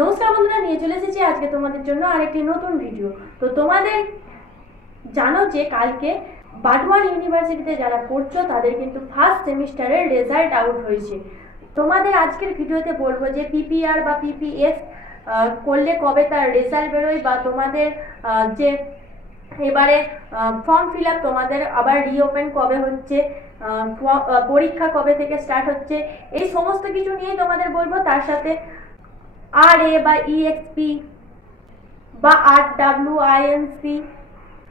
নমস্কার বন্ধুরা, নিয়ে চলে এসেছি আজকে তোমাদের জন্য আরেকটি নতুন ভিডিও। তো তোমাদের জানো যে কালকে বার্ডওয়ান ইউনিভার্সিটিতে যারা পড়ছো তাদের কিন্তু ফার্স্ট সেমিস্টারের রেজাল্ট আউট হয়েছে। তোমাদের আজকের ভিডিওতে বলবো যে পিপিআর বা পিপিএস করলে কবে তার রেজাল্ট বেরোয়, বা তোমাদের যে এবারে ফর্ম ফিল আপ তোমাদের আবার রিওপেন কবে হচ্ছে, পরীক্ষা কবে থেকে স্টার্ট হচ্ছে, এই সমস্ত কিছু নিয়ে তোমাদের বলবো। তার সাথে RA বা EXP বা RWINC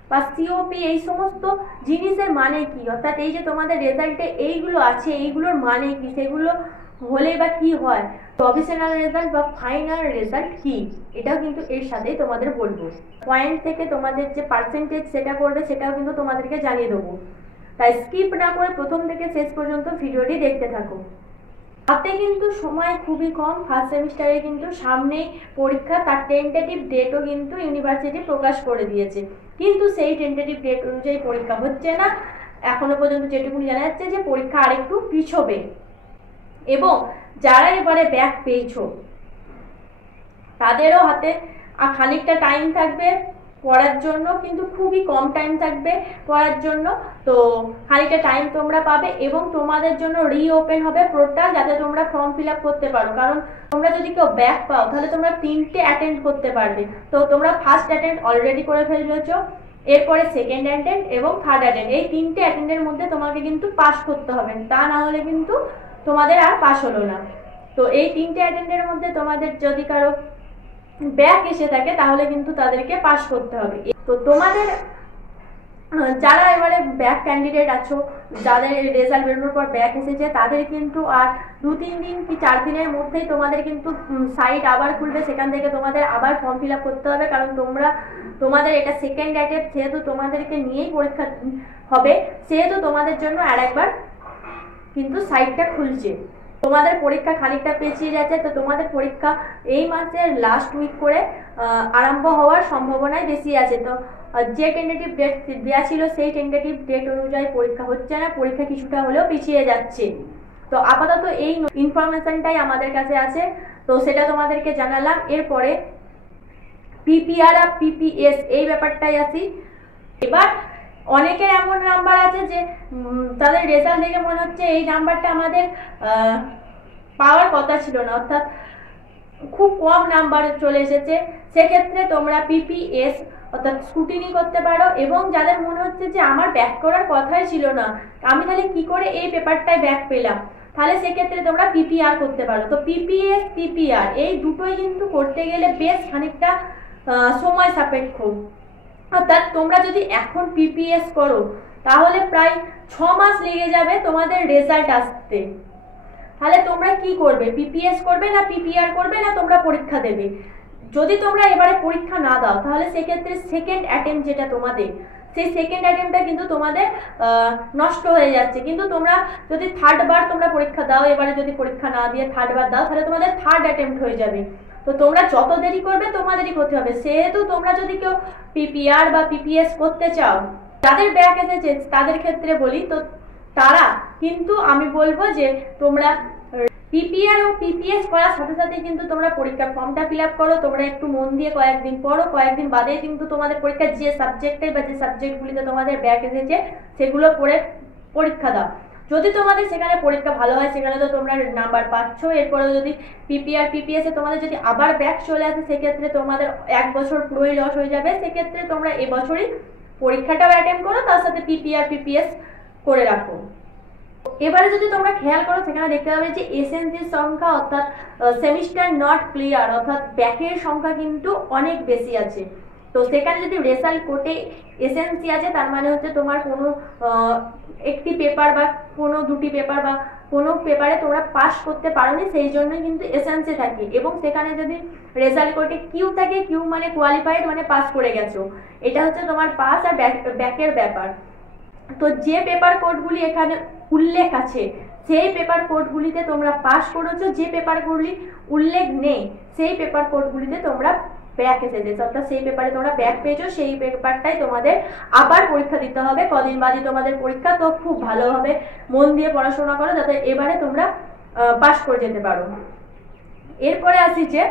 বা COP এই সমস্ত জিনিসের মানে কি, অর্থাৎ এই যে তোমাদের রেজাল্টে এইগুলো আছে এইগুলোর মানে কি, সেগুলো হলে বা কি হয়, প্রভিশনাল রেজাল্ট বা ফাইনাল রেজাল্ট কি, এটাও কিন্তু এর সাথেই তোমাদের বলবো। পয়েন্ট থেকে তোমাদের যে পার্সেন্টেজ সেটা করবে সেটাও কিন্তু তোমাদেরকে জানিয়ে দেবো। তাই স্কিপ না করে প্রথম থেকে শেষ পর্যন্ত ভিডিওটি দেখতে থাকো। হাতে কিন্তু সময় খুবই কম, ফার্স্ট সেমিস্টারে কিন্তু সামনেই পরীক্ষা, তার টেন্টেটিভ ডেটও কিন্তু ইউনিভার্সিটি প্রকাশ করে দিয়েছে, কিন্তু সেই টেন্টেটিভ ডেট অনুযায়ী পরীক্ষা হচ্ছে না। এখনো পর্যন্ত যেটুকু জানা যাচ্ছে যে পরীক্ষা আরেকটু পিছবে, এবং যারা এবারে ব্যাক পেয়েছো তাদেরও হাতে খানিকটা টাইম থাকবে পড়ার জন্য, কিন্তু খুবই কম টাইম থাকবে পড়ার জন্য। তো খানিকটা টাইম তোমরা পাবে এবং তোমাদের জন্য রিওপেন হবে পোর্টাল, যাতে তোমরা ফর্ম ফিল আপ করতে পারো। কারণ তোমরা যদি কেউ ব্যাক পাও তাহলে তোমরা 3টে অ্যাটেন্ড করতে পারবে। তো তোমরা ফার্স্ট অ্যাটেন্ড অলরেডি করে ফেলেছো, এরপরে সেকেন্ড অ্যাটেন্ড এবং থার্ড অ্যাটেন্ড, এই 3টে অ্যাটেন্ডের মধ্যে তোমাকে কিন্তু পাস করতে হবে, তা না হলে কিন্তু তোমাদের আর পাস হলো না। তো এই 3টে অ্যাটেন্ডের মধ্যে তোমাদের যদি কারো ব্যাক এসে থাকে তাহলে কিন্তু তাদেরকে পাস করতে হবে। তো তোমাদের যারা এবারে ব্যাক ক্যান্ডিডেট আছো, যাদের রেজাল্ট বেরোনোর পর ব্যাক এসেছে, তাদের কিন্তু আর 2-3 দিন কি 4 দিনের মধ্যেই তোমাদের কিন্তু সাইট আবার খুলবে, সেখান থেকে তোমাদের আবার ফর্ম ফিল আপ করতে হবে। কারণ তোমাদের এটা সেকেন্ড অ্যাটেম্পট, যেহেতু তোমাদেরকে নিয়েই পরীক্ষা হবে, সেহেতু তোমাদের জন্য আর একবার কিন্তু সাইটটা খুলছে। তোমাদের পরীক্ষা খানিকটা পেছিয়ে যাচ্ছে, তো তোমাদের পরীক্ষা এই মাসের লাস্ট উইক করে আরম্ভ হওয়ার সম্ভাবনাই বেশি আছে। তো যে টেন্টেটিভ ডেট দেওয়া ছিল সেই টেন্টেটিভ ডেট অনুযায়ী পরীক্ষা হচ্ছে না, পরীক্ষা কিছুটা হলেও পিছিয়ে যাচ্ছে। তো আপাতত এই ইনফরমেশনটাই আমাদের কাছে আছে, তো সেটা তোমাদেরকে জানালাম। এরপরে পিপিআর আর পিপিএস এই ব্যাপারটাই আসি। এবার অনেকের এমন নাম্বার আছে যে তাদের রেজাল্ট দেখে মনে হচ্ছে এই নাম্বারটা আমাদের পাওয়ার কথা ছিল না, অর্থাৎ খুব কম নাম্বার চলে এসেছে। সেক্ষেত্রে তোমরা পিপিএস অর্থাৎ স্ক্রুটিনি করতে পারো, এবং যাদের মনে হচ্ছে যে আমার ব্যাক করার কথাই ছিল না, আমি তাহলে কি করে এই পেপারটায় ব্যাক পেলাম, তাহলে সেক্ষেত্রে তোমরা পিপিআর করতে পারো। তো পিপিএস পিপিআর এই দুটোই কিন্তু করতে গেলে বেশ খানিকটা সময় সাপেক্ষ। অর্থাৎ তোমরা যদি এখন পিপিএস করো তাহলে প্রায় 6 মাস লেগে যাবে তোমাদের রেজাল্ট আসতে। তাহলে তোমরা কি করবে, পিপিএস করবে না পিপিআর করবে, না তোমরা পরীক্ষা দেবে? যদি তোমরা এবারে পরীক্ষা না দাও তাহলে সেক্ষেত্রে সেকেন্ড অ্যাটেম্পট যেটা তোমাদের, সেই সেকেন্ড অ্যাটেম্পটটা কিন্তু তোমাদের নষ্ট হয়ে যাচ্ছে। কিন্তু তোমরা যদি থার্ড বার তোমরা পরীক্ষা দাও, এবারে যদি পরীক্ষা না দিয়ে থার্ড বার দাও, তাহলে তোমাদের থার্ড অ্যাটেম্পট হয়ে যাবে। তো তোমরা যত দেরি করবে তোমাদেরই করতে হবে। সেহেতু তোমরা যদি কেউ পিপিআর বা পিপিএস করতে চাও, যাদের ব্যাক এসেছে তাদের ক্ষেত্রে বলি, তো তারা কিন্তু আমি বলবো যে তোমরা পিপিআর ও পিপিএস করার সাথে সাথে কিন্তু তোমরা পরীক্ষার ফর্মটা ফিল আপ করো। তোমরা একটু মন দিয়ে কয়েকদিন পড়ো, কয়েকদিন বাদে কিন্তু তোমাদের পরীক্ষার যে সাবজেক্টে বা যে সাবজেক্টগুলিতে তোমাদের ব্যাক এসেছে সেগুলো পড়ে পরীক্ষা দাও। যদি তোমাদের সেখানে পরীক্ষা ভালো হয়, সেখানে তো তোমরা নাম্বার পাচ্ছ। এরপরেও যদি পিপিআর পিপিএসে তোমাদের যদি আবার ব্যাক চলে আসে, সেক্ষেত্রে তোমাদের 1 বছর পুরোই লস হয়ে যাবে। সেক্ষেত্রে তোমরা এবছরই পরীক্ষাটাও অ্যাটেন্ড করো, তার সাথে পিপিআর পিপিএস করে রাখো। এবারে যদি তোমরা খেয়াল করো, সেখানে দেখতে পাবে যে এসএনসির সংখ্যা অর্থাৎ সেমিস্টার নট ক্লিয়ার অর্থাৎ ব্যাকের সংখ্যা কিন্তু অনেক বেশি আছে। তো সেখানে যদি রেজাল্ট কোর্টে এসএনসি আছে, তার মানে হচ্ছে তোমার কোনো একটি পেপার বা কোনো 2টি পেপার বা কোনো পেপারে তোমরা পাস করতে পারোনি, সেই জন্যই কিন্তু এসএনসি থাকে। এবং সেখানে যদি রেজাল্ট কোর্টে কিউ থাকে, কিউ মানে কোয়ালিফাইড মানে পাস করে গেছো, এটা হচ্ছে তোমার পাস আর ব্যাকের ব্যাপার। তো যে পেপার কোডগুলি এখানে উল্লেখ আছে সেই পেপার কোডগুলিতে তোমরা পাস করেছো, যে পেপারগুলি উল্লেখ নেই সেই পেপার কোডগুলিতে তোমরা ব্যাক এসেছে, অর্থাৎ সেই পেপারে তোমরা ব্যাক পেয়েছো, সেই পেপারটাই তোমাদের আবার পরীক্ষা দিতে হবে। কদিন বাদই তোমাদের পরীক্ষা, তো খুব ভালোভাবে মন দিয়ে পড়াশোনা করো যাতে এবারে তোমরা পাস করে যেতে পারো। এরপরে আসি যে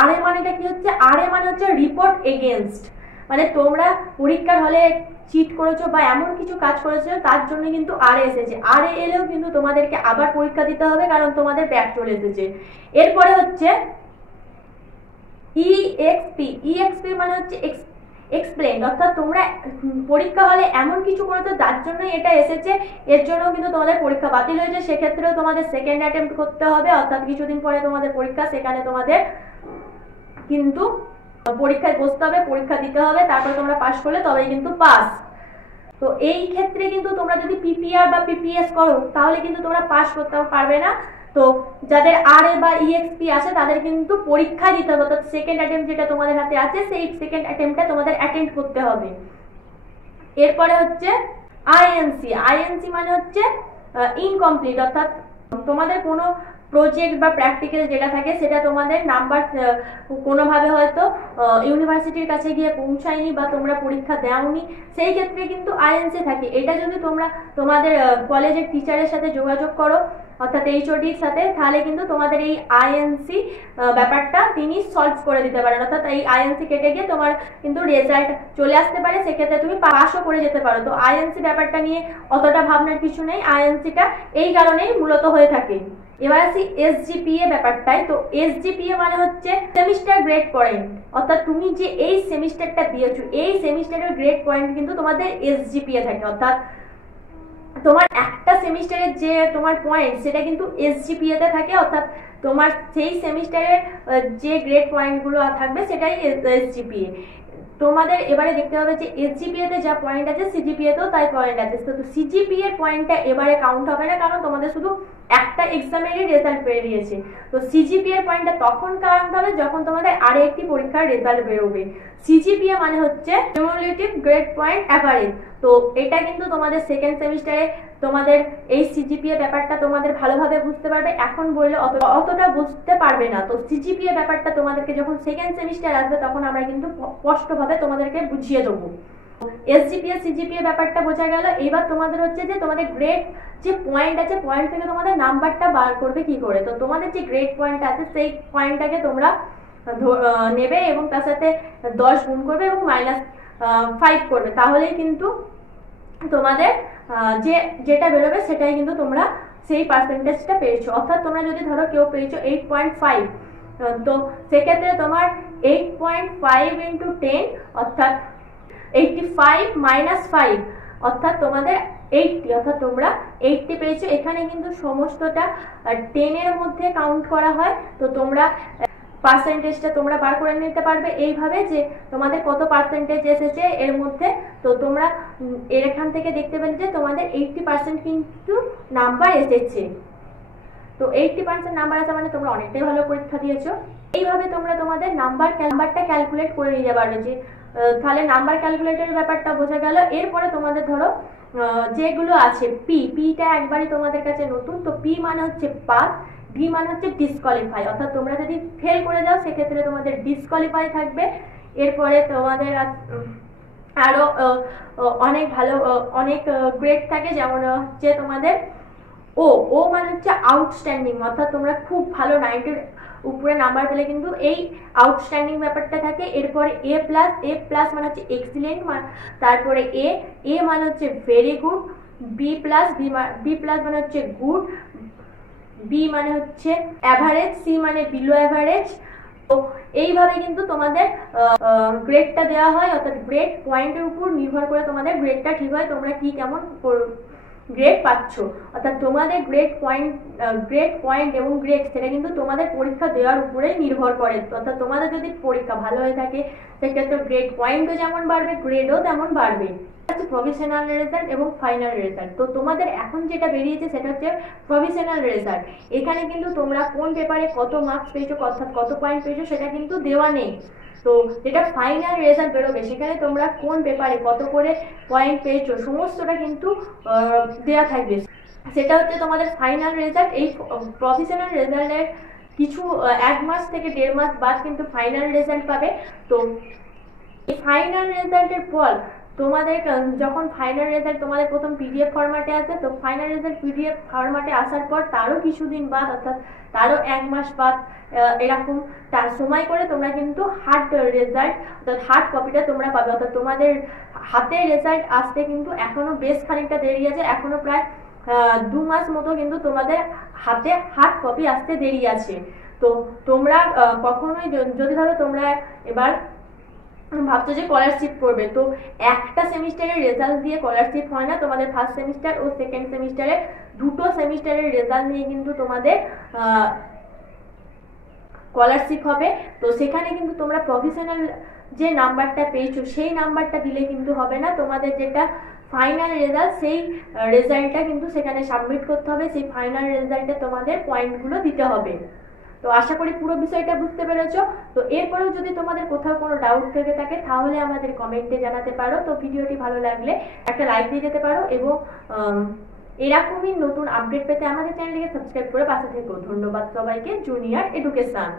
আরএ মানেটা কি হচ্ছে? আরএ মানে হচ্ছে রিপোর্ট এগেনস্ট, মানে তোমরা পরীক্ষার হলে চিট করেছো বা এমন কিছু কাজ করেছো তার জন্য কিন্তু আরএ এসেছে। আরএ এলেও কিন্তু তোমাদেরকে আবার পরীক্ষা দিতে হবে, কারণ তোমাদের ব্যাক চলে এসেছে। এরপরে হচ্ছে ইএক্সপি মানে হচ্ছে এক্সপ্লেন, অর্থাৎ তোমরা পরীক্ষা হলে এমন কিছু করেছো যার জন্যই এটা এসেছে, এর জন্য কিন্তু তোমাদের পরীক্ষা বাতিল হয়েছে, সেক্ষেত্রেও তোমাদের সেকেন্ড অ্যাটেম্প্ট করতে হবে, অর্থাৎ কিছুদিন পরে তোমাদের পরীক্ষা, সেখানে তোমাদের কিন্তু পরীক্ষায় বসতে হবে, পরীক্ষা দিতে হবে, তারপর তোমরা পাস করলে তবেই কিন্তু পাস। তো এই ক্ষেত্রে কিন্তু তোমরা যদি পিপিআর বা পিপিএস করো তাহলে কিন্তু তোমরা পাস করতে পারবে না। তো যাদের আরএ বা ইএক্সপি আছে তাদের কিন্তু পরীক্ষা দিতে হবে, অর্থাৎ সেকেন্ড অ্যাটেম্প্ট যেটা তোমাদের হাতে আছে সেই সেকেন্ড অ্যাটেম্প্টটা তোমাদের অ্যাটেন্ড করতে হবে। এরপরে হচ্ছে আইএনসি মানে হচ্ছে ইনকমপ্লিট, অর্থাৎ তোমাদের কোনো প্রজেক্ট বা প্র্যাকটিক্যাল যেটা থাকে সেটা তোমাদের নাম্বার কোনোভাবে হয়তো ইউনিভার্সিটির কাছে গিয়ে পৌঁছায়নি বা তোমরা পরীক্ষা দেওনি, সেই ক্ষেত্রে কিন্তু আইএনসি থাকে। এটা যদি তোমরা তোমাদের কলেজের টিচারের সাথে যোগাযোগ করো, অর্থাৎ এইচওডির সাথে, তাহলে কিন্তু তোমাদের এই আইএনসি ব্যাপারটা তিনি সলভ করে দিতে পারেন, অর্থাৎ এই আইএনসি কেটে গিয়ে তোমার কিন্তু রেজাল্ট চলে আসতে পারে, সেক্ষেত্রে তুমি পাসও করে যেতে পারো। তো আইএনসি ব্যাপারটা নিয়ে অতটা ভাবনার কিছু নেই, আইএনসিটা এই কারণেই মূলত হয়ে থাকে। এবার আসি এসজিপিএ ব্যাপারটায়। তো এসজিপিএ মানে হচ্ছে সেমিস্টার গ্রেড পয়েন্ট, অর্থাৎ তুমি যে এই সেমিস্টারটা দিয়েছো এই সেমিস্টারের গ্রেড পয়েন্ট কিন্তু তোমাদের এসজিপিএ থাকে, অর্থাৎ তোমার একটা সেমিস্টারের যে তোমার পয়েন্ট সেটা কিন্তু এসজিপিএ তে থাকে, অর্থাৎ তোমার সেই সেমিস্টারের যে গ্রেড পয়েন্টগুলো থাকবে সেটাই এসজিপিএ। তোমাদের এবারে দেখতে হবে যে এসজিপিএ তে যা পয়েন্ট আছে সিজিপিএ তেও তাই পয়েন্ট আছে, তো সিজিপিএ পয়েন্টটা এবারে কাউন্ট হবে না, কারণ তোমাদের শুধু একটা এক্সামেরই রেজাল্ট বেরিয়েছে। তো সিজিপিএ পয়েন্টটা তখন কাউন্ট হবে যখন তোমাদের আরো একটি পরীক্ষার রেজাল্ট বেরোবে। সিজিপিএ মানে হচ্ছে কিউমুলেটিভ গ্রেড পয়েন্ট অ্যাভারেজ। তো এটা কিন্তু তোমাদের সেকেন্ড সেমিস্টারে তোমাদের এই সিজিপিএ ব্যাপারটা তোমাদের ভালোভাবে বুঝতে পারবে, এখন বললে অতটা বুঝতে পারবে না। তো সিজিপিএ ব্যাপারটা তোমাদেরকে যখন সেকেন্ড সেমিস্টার আসবে তখন আমরা কিন্তু স্পষ্টভাবে তোমাদেরকে বুঝিয়ে দেবো। এসজিপিএ সিজিপিএ ব্যাপারটা বোঝা গেল। এবার তোমাদের হচ্ছে যে তোমাদের গ্রেড যে পয়েন্ট আছে, পয়েন্ট থেকে তোমাদের নাম্বারটা বার করবে কি করে। তো তোমাদের যে গ্রেড পয়েন্ট আছে সেই পয়েন্টটাকে তোমরা নেবে এবং তার সাথে 10 গুণ করবে এবং -5 করবে, তাহলেই কিন্তু তোমাদের যেটা বেরোবে সেটাই কিন্তু তোমরা সেই পার্সেন্টেজটা পেয়েছো। অর্থাৎ তোমরা যদি ধরো কেউ পেয়েছো 8.5, তো সেক্ষেত্রে তোমার 8.5 × 10 অর্থাৎ 85 - 5 অর্থাৎ তোমাদের 80, অর্থাৎ তোমরা 80 পেয়েছো। এখানে কিন্তু সমস্তটা 10 এর মধ্যে কাউন্ট করা হয়, তো তোমরা পার্সেন্টেজটা তোমরা বার করে নিতে পারবে এইভাবে যে তোমাদের কত পার্সেন্টেজ এসেছে এর মধ্যে। তো তোমরা এখান থেকে দেখতে পেলে যে তোমাদের 80% কিন্তু নাম্বার এসেছে। তো 80% নাম্বার আছে মানে তোমরা অনেকটাই ভালো পরীক্ষা দিয়েছো। এইভাবে তোমরা তোমাদের নাম্বারটা ক্যালকুলেট করে নিতে পারবে, যে তাহলে নাম্বার ক্যালকুলেটরের ব্যাপারটা বোঝা গেল। এরপরে তোমাদের ধরো যেগুলো আছে পিটা একবারই তোমাদের কাছে নতুন। তো পি মানে হচ্ছে পাস, ডি মানে হচ্ছে ডিসকোয়ালিফাই, অর্থাৎ তোমরা যদি ফেল করে যাও সেক্ষেত্রে তোমাদের ডিসকোয়ালিফাই থাকবে। এরপরে তোমাদের আরো অনেক ভালো অনেক গ্রেড থাকে, যেমন হচ্ছে তোমাদের ও মানে হচ্ছে আউটস্ট্যান্ডিং, অর্থাৎ তোমরা খুব ভালো 90 উপরে নাম্বার পেলে কিন্তু এই আউটস্ট্যান্ডিং ব্যাপারটা থাকে। এরপরে এ প্লাস মানে হচ্ছে এক্সিলেন্ট, তারপরে এ মানে হচ্ছে ভেরি গুড, বি প্লাস মানে হচ্ছে গুড, বি মানে হচ্ছে অ্যাভারেজ, সি মানে বিলো অ্যাভারেজ। তো এইভাবে কিন্তু তোমাদের গ্রেডটা দেওয়া হয়, অর্থাৎ গ্রেড পয়েন্টের উপর নির্ভর করে তোমাদের গ্রেডটা ঠিক হয় তোমরা কি কেমন গ্রেড পাচ্ছ। অর্থাৎ তোমাদের গ্রেড পয়েন্ট এবং গ্রেড সেটা কিন্তু তোমাদের পরীক্ষা দেওয়ার উপরেই নির্ভর করে। অর্থাৎ তোমাদের যদি পরীক্ষা ভালো হয়ে থাকে সেক্ষেত্রে গ্রেড পয়েন্টও যেমন বাড়বে গ্রেডও তেমন বাড়বে। প্রভিশনাল রেজাল্ট এবং ফাইনাল রেজাল্ট। তো তোমাদের এখন যেটা বেরিয়েছে সেটা হচ্ছে প্রভিশনাল রেজাল্ট। এখানে কিন্তু তোমরা কোন পেপারে কত মার্কস পেয়েছো অর্থাৎ কত পয়েন্ট পেয়েছো সেটা কিন্তু দেওয়া নেই। তো যেটা ফাইনাল রেজাল্ট বেরোবে সেখানে তোমরা কোন পেপারে কত করে পয়েন্ট পেয়েছো সমস্তটা কিন্তু দেওয়া থাকবে, সেটা হচ্ছে তোমাদের ফাইনাল রেজাল্ট। এই প্রভিশনাল রেজাল্টের কিছু 1 মাস থেকে 1.5 মাস বাদ কিন্তু ফাইনাল রেজাল্ট পাবে। তো এই ফাইনাল রেজাল্টের পর তোমাদের যখন ফাইনাল রেজাল্ট তোমাদের প্রথম পিডিএফ ফরম্যাটে আসে, তো ফাইনাল রেজাল্ট পিডিএফ ফরম্যাটে আসার পর তারও কিছুদিন বাদ, অর্থাৎ তারও 1 মাস বাদ এরকম তার সময় করে তোমরা কিন্তু হার্ড রেজাল্ট অর্থাৎ হার্ড কপিটা তোমরা পাবে। অর্থাৎ তোমাদের হাতে রেজাল্ট আসতে কিন্তু এখনো বেশ খানিকটা দেরি আছে, এখনো প্রায় 2 মাস মতো কিন্তু তোমাদের হাতে হার্ড কপি আসতে দেরি আছে। তো তোমরা কখনোই যদি ধরো তোমরা এবার ভাবছো যে স্কলারশিপ করবে, তো একটা সেমিস্টারের রেজাল্ট দিয়ে স্কলারশিপ হয় না, তোমাদের ফার্স্ট সেমিস্টার ও সেকেন্ড সেমিস্টারে দুটো সেমিস্টারের রেজাল্ট নিয়ে কিন্তু তোমাদের স্কলারশিপ হবে। তো সেখানে কিন্তু তোমরা প্রফেশনাল যে নাম্বারটা পেয়েছো সেই নাম্বারটা দিলে কিন্তু হবে না, তোমাদের যেটা ফাইনাল রেজাল্ট সেই রেজাল্টটা কিন্তু সেখানে সাবমিট করতে হবে, সেই ফাইনাল রেজাল্টে তোমাদের পয়েন্টগুলো দিতে হবে। তো আশা করি পুরো বিষয়টা বুঝতে পেরেছো। তো এরপরেও যদি তোমাদের কোথাও কোনো ডাউট থেকে থাকে তাহলে আমাদের কমেন্টে জানাতে পারো। তো ভিডিওটি ভালো লাগলে একটা লাইক দিয়ে যেতে পারো এবং এরকমই নতুন আপডেট পেতে আমাদের চ্যানেলটিকে সাবস্ক্রাইব করে পাশে থেকো। ধন্যবাদ সবাইকে। Junior education.